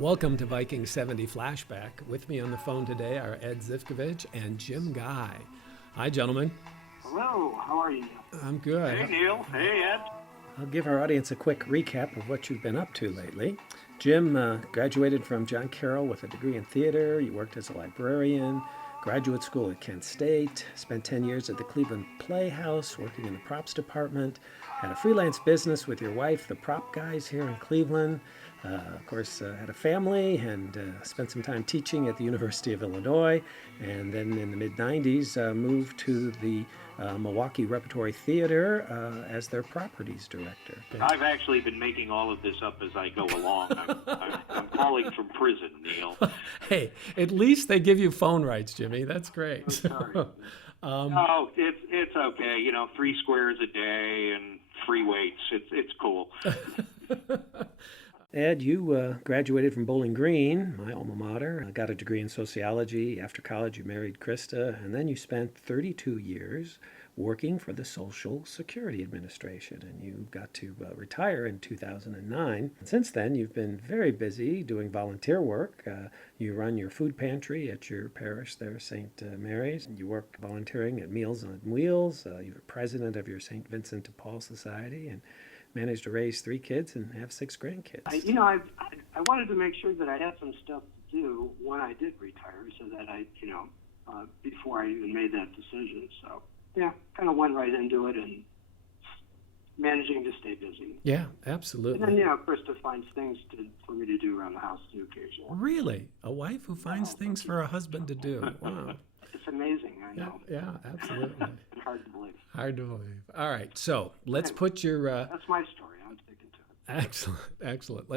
Welcome to Vikings 70 Flashback. With me on the phone today are Ed Zivkovich and Jim Guy. Hi, gentlemen. Hello, how are you? I'm good. Hey, Neil. Hey, Ed. I'll give our audience a quick recap of what you've been up to lately. Jim graduated from John Carroll with a degree in theater. You worked as a librarian, graduate school at Kent State, spent 10 years at the Cleveland Playhouse working in the props department, had a freelance business with your wife, the Prop Guys, here in Cleveland. Of course, had a family and spent some time teaching at the University of Illinois. And then in the mid-90s, moved to the Milwaukee Repertory Theater as their properties director. I've actually been making all of this up as I go along. I'm calling from prison, Neil. Hey, at least they give you phone rights, Jimmy. That's great. I'm sorry. No, it's okay. You know, 3 squares a day and free weights. It's cool. Ed, you graduated from Bowling Green, my alma mater, got a degree in sociology. After college, you married Krista, and then you spent 32 years working for the Social Security Administration, and you got to retire in 2009. And since then, you've been very busy doing volunteer work. You run your food pantry at your parish there, St. Mary's, and you work volunteering at Meals on Wheels. You're president of your St. Vincent de Paul Society, and managed to raise 3 kids and have 6 grandkids. I wanted to make sure that I had some stuff to do when I did retire, so that before I even made that decision. So yeah, kind of went right into it and managing to stay busy. Yeah, absolutely. And then Krista finds things for me to do around the house too occasionally. Really? A wife who finds things for a husband to do. Wow. It's amazing, I know. Yeah, absolutely. Hard to believe. Hard to believe. All right, so let's put your... That's my story. I'm sticking to it. Excellent.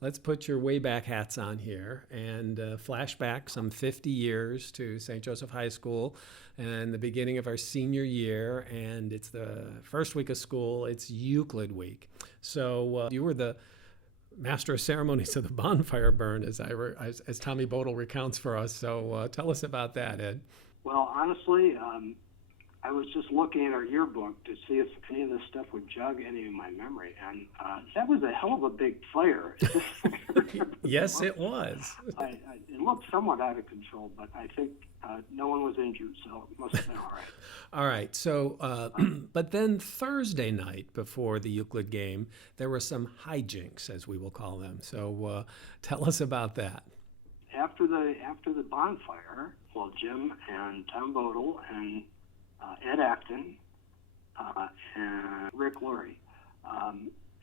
Let's put your way back hats on here and flashback some 50 years to St. Joseph High School and the beginning of our senior year, and it's the first week of school. It's Euclid week. So you were the master of ceremonies of the bonfire burn, as Tommy Bodle recounts for us. So tell us about that, Ed. Well, honestly, I was just looking at our yearbook to see if any of this stuff would jog any of my memory, and that was a hell of a big fire. Yes, it was. It looked somewhat out of control, but I think no one was injured, so it must have been all right. All right, so, but then Thursday night before the Euclid game, there were some hijinks, as we will call them. So tell us about that. After the bonfire, well, Jim and Tom Bodle and Ed Acton and Rick Lurie,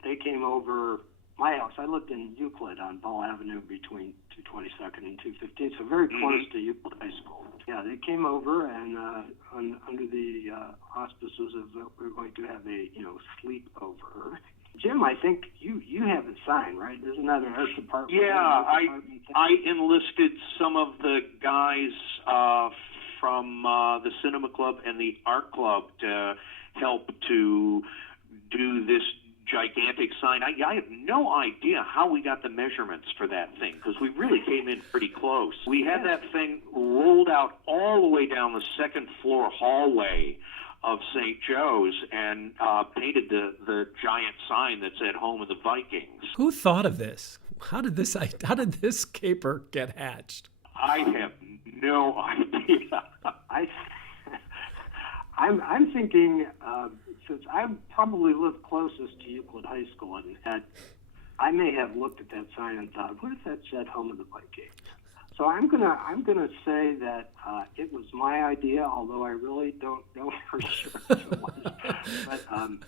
they came over my house. I lived in Euclid on Ball Avenue between 222nd and 215, so very close to Euclid High School. Yeah, they came over and under the auspices of we were going to have a sleepover. Jim, I think you have a sign, right? Isn't that an art department? Yeah, I enlisted some of the guys from the Cinema Club and the Art Club to help to do this gigantic sign. I have no idea how we got the measurements for that thing, because we really came in pretty close. We had that thing rolled out all the way down the second floor hallway of St. Joe's and painted the giant sign that said "Home of the Vikings." Who thought of this? How did this caper get hatched? I have no idea. I'm thinking, since I probably live closest to Euclid High School, and I may have looked at that sign and thought, what if that said "Home of the Vikings"? So I'm gonna say that it was my idea, although I really don't know for sure if it was. But I'm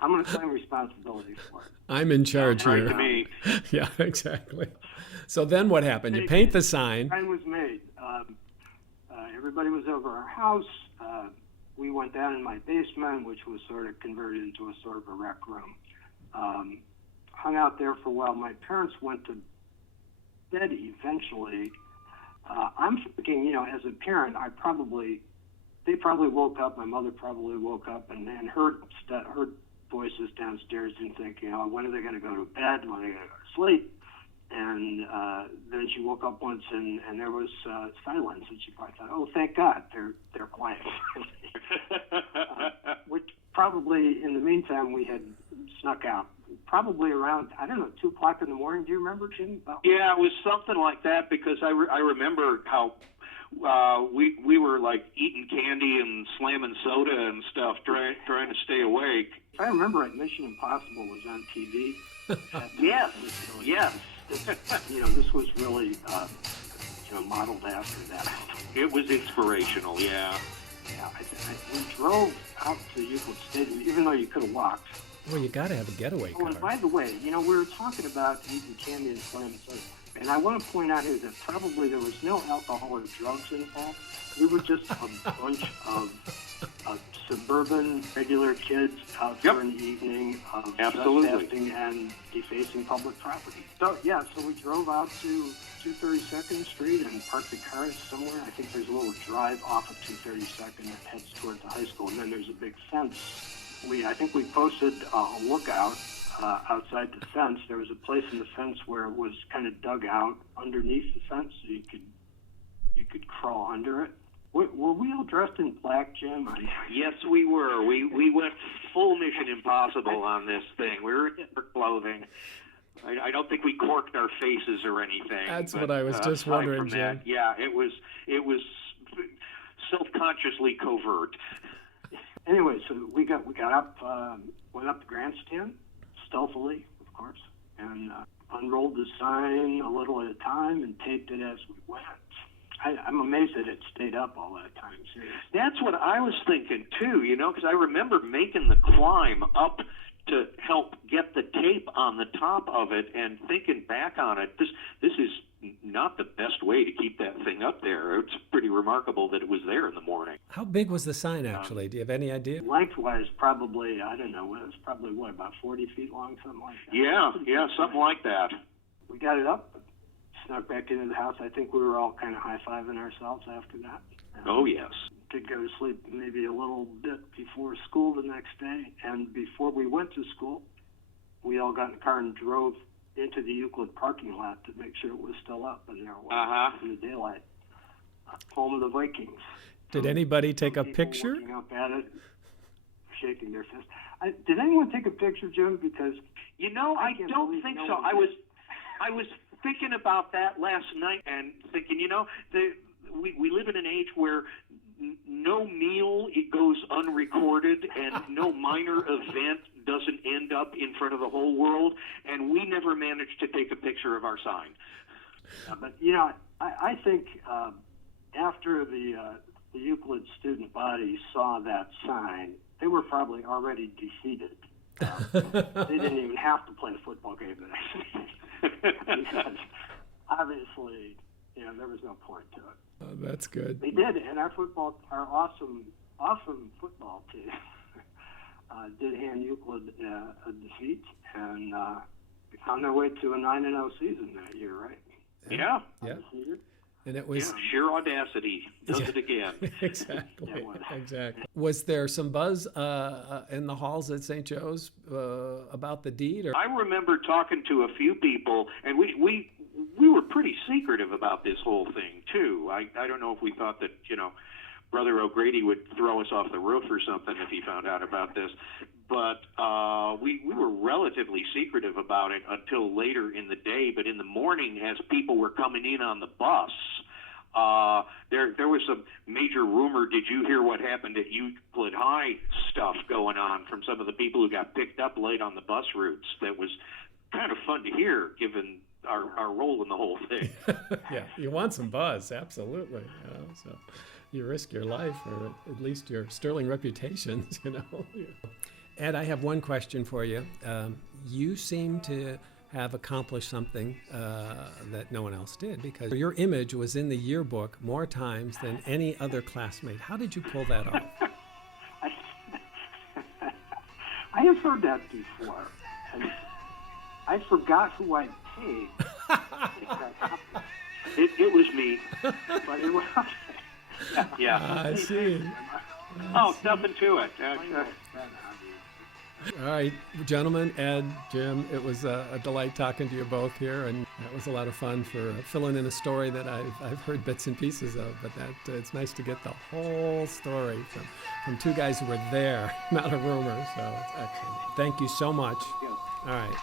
gonna claim responsibility for it. I'm in charge here. Right to me. Yeah, exactly. So then what happened? You paint the sign. The sign was made. Everybody was over our house. We went down in my basement, which was sort of converted into a sort of a rec room. Hung out there for a while. My parents went to bed eventually. I'm thinking, as a parent, they probably woke up. My mother probably woke up and heard voices downstairs and thinking, when are they going to go to bed? When are they going to go to sleep? And then she woke up once and there was silence, and she probably thought, oh, thank God, they're quiet. Which probably, in the meantime, we had snuck out probably around, I don't know, 2 o'clock in the morning. Do you remember, Jim? Yeah, it was something like that because I remember how we were like eating candy and slamming soda and stuff, trying to stay awake. If I remember right, Mission Impossible was on TV. Yes. This was really, modeled after that. It was inspirational, yeah. Yeah, we drove out to Euclid Stadium, even though you could have walked. Well, you got to have a getaway Oh, car. and by the way, we were talking about eating candy and slamming soda. And I want to point out here that probably there was no alcohol or drugs involved. We were just a bunch of suburban, regular kids out for an evening of trespassing and defacing public property. So we drove out to 232nd Street and parked the cars somewhere. I think there's a little drive off of 232nd that heads toward the high school, and then there's a big fence. I think we posted a lookout outside the fence. There was a place in the fence where it was kind of dug out underneath the fence, so you could crawl under it. Were we all dressed in black, Jim? Yes, we were. We went full Mission Impossible on this thing. We were in dark clothing. I don't think we corked our faces or anything. That's what I was just wondering, Jim. Yeah, it was self-consciously covert. Anyway, so we got up, went up the grandstand, stealthily, of course, and unrolled the sign a little at a time and taped it as we went. I'm amazed that it stayed up all that time. Seriously. That's what I was thinking too, because I remember making the climb up to help get the tape on the top of it and thinking back on it, this is not the best way to keep that thing up there. It's pretty remarkable that it was there in the morning. How big was the sign, actually? Do you have any idea? Lengthwise, probably, I don't know, it was probably, about 40 feet long, something like that. Yeah, something like that. We got it up, snuck back into the house. I think we were all kind of high-fiving ourselves after that. Oh, yes. Did go to sleep maybe a little bit before school the next day. And before we went to school, we all got in the car and drove into the Euclid parking lot to make sure it was still up and there in the daylight. Home of the Vikings. Did anybody take a picture? Looking up at it, shaking their fist. Did anyone take a picture, Jim? Because I don't think so. I was thinking about that last night and thinking, we live in an age where no meal goes unrecorded and no minor event doesn't end up in front of the whole world, and we never managed to take a picture of our sign. But I think after the Euclid student body saw that sign, they were probably already defeated. They didn't even have to play a football game the next day because obviously, there was no point to it. Oh, that's good. They did, and our awesome football team did hand Euclid a defeat, and we found their way to a 9-0 season that year, right? Yeah. And it was sheer audacity. Does it again? Exactly. Exactly. Was there some buzz in the halls at St. Joe's about the deed? Or? I remember talking to a few people, and we were pretty secretive about this whole thing too. I don't know if we thought that Brother O'Grady would throw us off the roof or something if he found out about this, but we were relatively secretive about it until later in the day. But in the morning, as people were coming in on the bus, there was some major rumor. Did you hear what happened at Euclid High stuff going on from some of the people who got picked up late on the bus routes? That was kind of fun to hear, given our role in the whole thing. Yeah, you want some buzz, absolutely. So you risk your life, or at least your sterling reputations, Ed, I have one question for you. You seem to have accomplished something that no one else did, because your image was in the yearbook more times than any other classmate. How did you pull that off? I have heard that before. I forgot who I paid. It was me. But it was... Yeah. I see. Oh, nothing to it. All right, gentlemen, Ed, Jim, it was a delight talking to you both here, and that was a lot of fun for filling in a story that I've heard bits and pieces of, but that it's nice to get the whole story from two guys who were there, not a rumor, so it's excellent. Thank you so much. Yeah. All right.